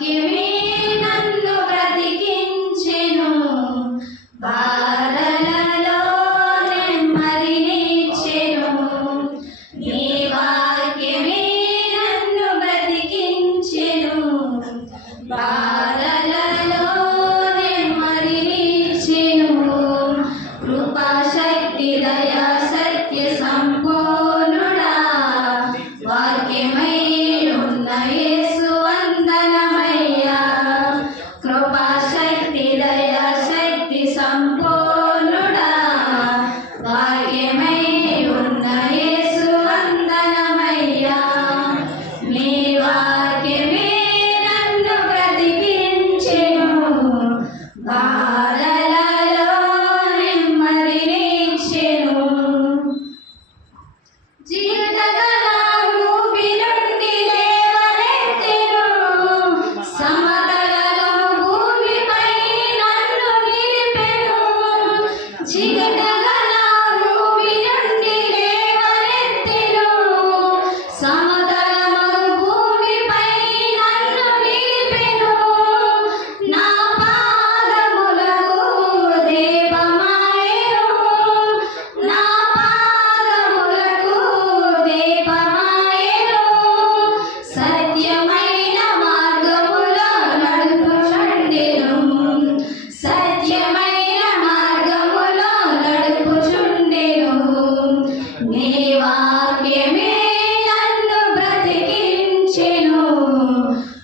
దేవుని నన్ను బ్రతికింది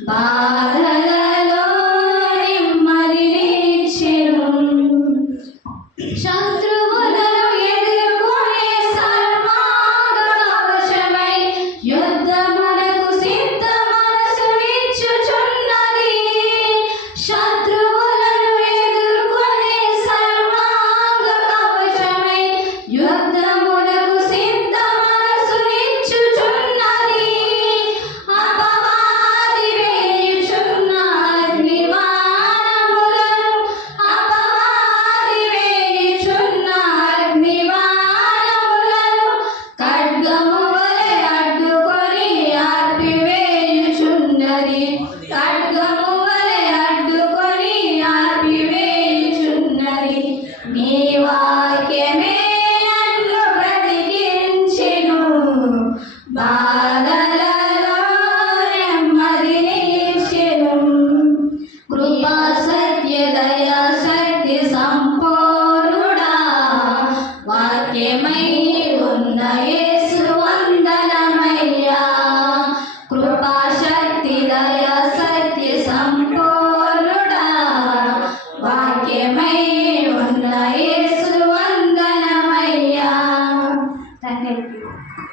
Bye. help you.